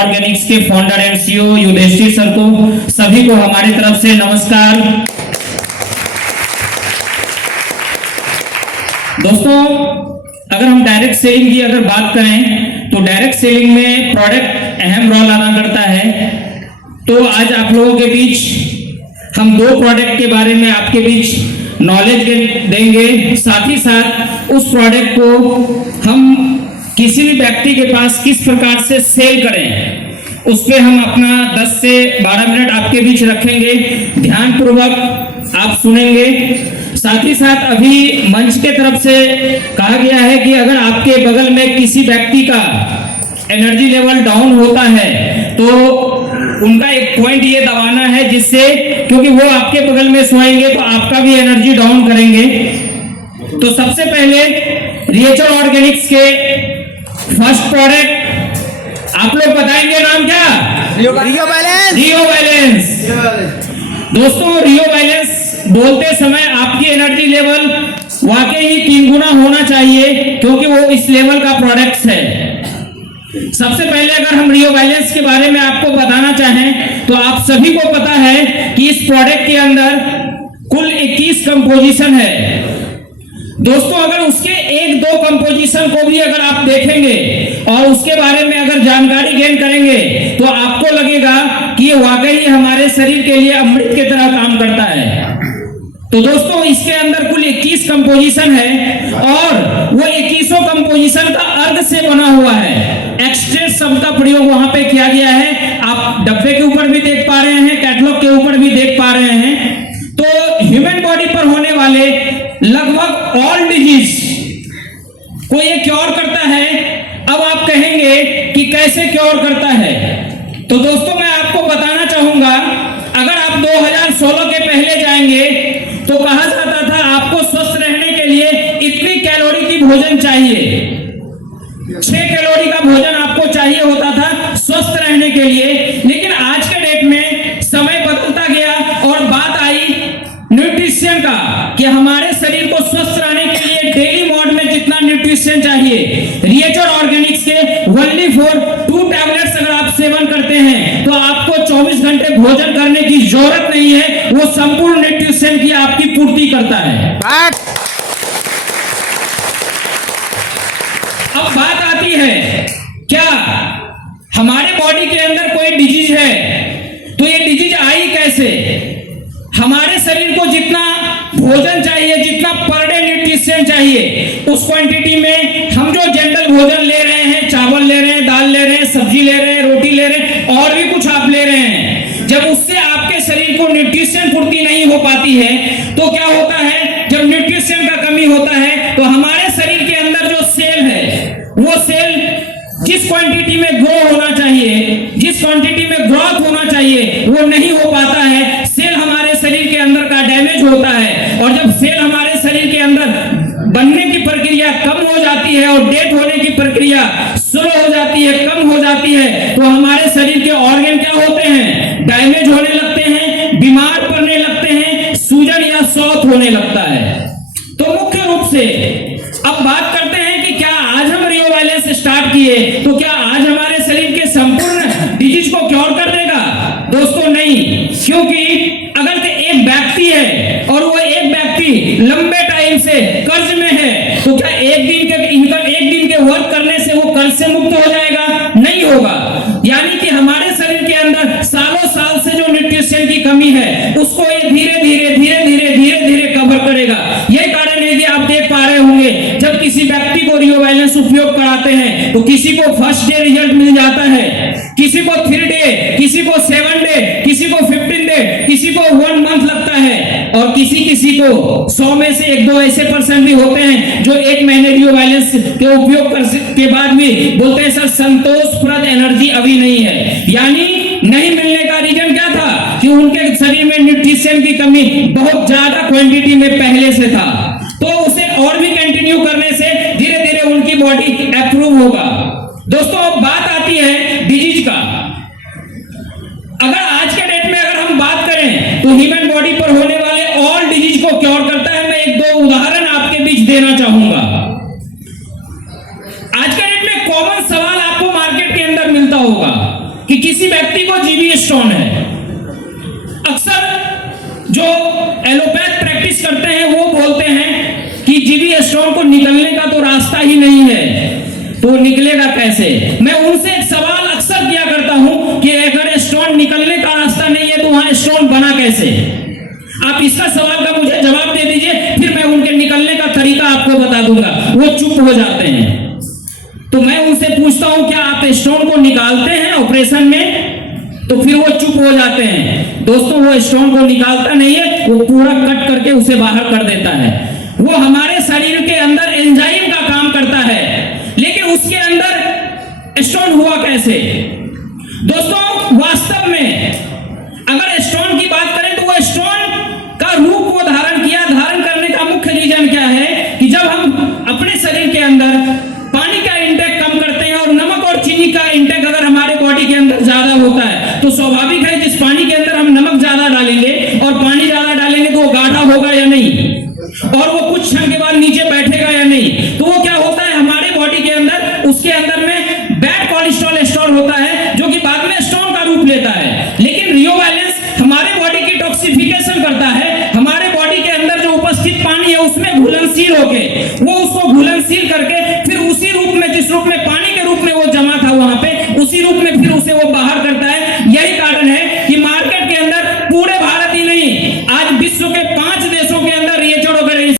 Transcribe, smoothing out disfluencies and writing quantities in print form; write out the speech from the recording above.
Organics के founder and CEO Yudhishthir sir को, सभी को हमारी तरफ से नमस्कार। दोस्तों, अगर हम डायरेक्ट सेलिंग की अगर बात करें तो डायरेक्ट सेलिंग में प्रोडक्ट अहम रोल अदा करता है। तो आज आप लोगों के बीच हम दो प्रोडक्ट के बारे में आपके बीच नॉलेज देंगे, साथ ही साथ उस प्रोडक्ट को हम किसी भी व्यक्ति के पास किस प्रकार से सेल करें उस पे हम अपना 10 से 12 मिनट आपके बीच रखेंगे। ध्यानपूर्वक आप सुनेंगे। साथ ही साथ अभी मंच के तरफ से कहा गया है कि अगर आपके बगल में किसी व्यक्ति का एनर्जी लेवल डाउन होता है तो उनका एक पॉइंट ये दबाना है, जिससे क्योंकि वो आपके बगल में सोएंगे तो आपका भी एनर्जी डाउन करेंगे। तो सबसे पहले रिएचर ऑर्गेनिक्स के फर्स्ट प्रोडक्ट आप लोग बताएंगे, नाम क्या? रियो बैलेंस। रियो बैलेंस। दोस्तों, रियो बैलेंस बोलते समय आपकी एनर्जी लेवल वाकई ही 3 गुना होना चाहिए, क्योंकि वो इस लेवल का प्रोडक्ट है। सबसे पहले अगर हम रियो बैलेंस के बारे में आपको बताना चाहें तो आप सभी को पता है कि इस प्रोडक्ट के अंदर कुल 21 कंपोजिशन है। दोस्तों, अगर उसके 1-2 कंपोजिशन को भी अगर आप देखेंगे और उसके बारे में अगर जानकारी गेन करेंगे तो आपको लगेगा कि ये वाकई हमारे शरीर के लिए अमृत की तरह काम करता है। तो दोस्तों, इसके अंदर कुल 21 कंपोजिशन है और वो 21 कंपोजिशन का अर्ध से बना हुआ है। एक्सट्रैक्ट शब्द का प्रयोग वहां पे किया गया है। आप डब्बे के ऊपर भी देख पा रहे हैं, कैटलॉग के ऊपर भी देख पा रहे हैं। तो ह्यूमन बॉडी पर होने वाले लगभग ऑल डिजीज को ये क्योर करता है। अब आप कहेंगे कि कैसे क्योर करता है? तो दोस्तों, मैं आपको बताना चाहूंगा, अगर आप 2016 के पहले जाएंगे तो कहा जाता था आपको स्वस्थ रहने के लिए इतनी कैलोरी की भोजन चाहिए, 6 कैलोरी का भोजन आपको चाहिए होता था स्वस्थ रहने के लिए। लेकिन आज के डेट में समय बदलता गया और बात आई न्यूट्रिशन का, कि हमारे शरीर को स्वस्थ रहने के लिए डेली मोड में जितना न्यूट्रिशन चाहिए, रिएचर ऑर्गेनिक्स के ओनली फॉर 2 टैबलेट्स अगर आप सेवन करते हैं तो आपको 24 घंटे भोजन करने की जरूरत नहीं है, वो संपूर्ण न्यूट्रिशन की आपकी पूर्ति करता है। अब बात आती है, क्या हमारे बॉडी के अंदर कोई डिजीज है? तो ये डिजीज आई कैसे? हमारे शरीर को जितना भोजन चाहिए, जितना पर डे न्यूट्रिशन चाहिए, उस क्वांटिटी में हम जो जनरल भोजन ले रहे हैं, चावल ले रहे हैं, दाल ले रहे हैं, सब्जी ले रहे हैं, रोटी ले रहे हैं और भी कुछ आप ले रहे हैं, जब उससे आपके शरीर को न्यूट्रिशन पूर्ति नहीं हो पाती है तो क्या होता है? जब न्यूट्रिशन का कमी होता है तो हमारे शरीर के अंदर जो सेल है, वो सेल जिस क्वांटिटी में ग्रो होना चाहिए, जिस क्वांटिटी में ग्रोथ होना चाहिए, वो नहीं हो पाता है। सेल हमारे शरीर के अंदर का डैमेज होता है और जब सेल हमारे शरीर के अंदर बनने की प्रक्रिया कम हो जाती है और डेथ होने की प्रक्रिया स्लो हो जाती है, कम हो जाती है, तो हमारे शरीर के ऑर्गन क्या होते हैं? डैमेज होने लगते हैं, बीमार पड़ने लगते हैं, सूजन या शौथ होने लगता है। तो मुख्य रूप से अब बात करते हैं कि क्या आज हम रियो बैलेंस स्टार्ट किए तो क्या आज हमारे शरीर के संपूर्ण डिजीज को क्योर कर देगा? दोस्तों, नहीं, क्योंकि अगर एक व्यक्ति है और वो एक व्यक्ति लंबे टाइम से कर्ज में है तो क्या एक दिन के इनकम, एक दिन के वर्क करने से वो कर्ज से मुक्त हो जाएगा? नहीं होगा। यानी कि हमारे शरीर के अंदर सालों साल से जो न्यूट्रिशन की कमी है उसको ये धीरे धीरे कवर करेगा। यही कारण है कि आप देख पा रहे होंगे, जब किसी व्यक्ति को रियो बैलेंस उपयोग कराते हैं तो किसी को फर्स्ट डे रिजल्ट मिल जाता है, किसी को 3 डे, किसी को 7 डे, किसी को 15 डे, किसी को 1 मंथ लगता है और किसी को 100 में से 1-2 ऐसे पर्सन भी होते हैं जो 1 महीने रियो बैलेंस के उपयोग के बाद भी बोलते हैं सर संतोषप्रद एनर्जी अभी नहीं है। यानी नहीं मिलने का रीजन क्या था? कि उनके शरीर में न्यूट्रिशन की कमी बहुत ज्यादा क्वांटिटी में पहले से था, तो उसे और भी कंटिन्यू करने से धीरे धीरे उनकी बॉडी अप्रूव होगा। दोस्तों, अब बात आती है डिजीज का। अगर आज के डेट में अगर हम बात करें तो ह्यूमन बॉडी पर होने वाले ऑल डिजीज को क्योर करता है। मैं 1-2 उदाहरण आपके बीच देना चाहूंगा। आज के डेट में कॉमन सवाल आपको मार्केट के अंदर मिलता होगा, कि किसी व्यक्ति को जीवी स्टोन है। अक्सर जो एलोपैथ प्रैक्टिस करते हैं वो बोलते हैं कि जीवी स्टोन को निकलने का तो रास्ता ही नहीं है, तो निकलेगा कैसे। मैं उनसे एक सवाल अक्सर किया करता हूं कि अगर स्टोन निकलने का रास्ता नहीं है तो वहां स्टोन बना कैसे। आप इसका सवाल का मुझे जवाब दे दीजिए, फिर मैं उनके निकलने का तरीका आपको बता दूंगा। वो चुप हो जाते हैं। तो मैं उनसे पूछता हूं क्या आप स्टोन को निकालते हैं ऑपरेशन में, तो फिर वो चुप हो जाते हैं। दोस्तों वो स्टोन को निकालता नहीं है, वो पूरा कट करके उसे बाहर कर देता है। वो हमारे शरीर के अंदर एंजाइम का काम करता है, लेकिन उसके अंदर स्टोन हुआ कैसे। दोस्तों वास्तव में अगर स्टोन की बात करें तो वो स्टोन का रूप वो धारण किया। धारण करने का मुख्य रीजन क्या है कि जब हम अपने शरीर के अंदर पानी का इंटेक कम करते हैं और नमक और चीनी का इंटेक अगर हमारे बॉडी के अंदर ज्यादा होता है तो स्वाभाविक है जिस पानी के अंदर हम नमक ज्यादा डालेंगे और पानी ज्यादा डालेंगे तो वो गाढ़ा होगा या नहीं, और वो कुछ क्षण के बाद नीचे बैठेगा या नहीं। तो वो क्या होता है हमारे बॉडी के अंदर, उसके अंदर में बैड कोलेस्ट्रॉल स्टोर होता है जो कि बाद में स्टोन का रूप लेता है। लेकिन रियोवैलेंस हमारे बॉडी की टॉक्सिफिकेशन करता है। हमारे बॉडी के अंदर जो उपस्थित पानी है उसमें घुलनशील होके वो उसको घुलनशील करके फिर उसी रूप में, जिस रूप में पानी के रूप में वो जमा था वहां पे, उसी रूप में फिर उसे वो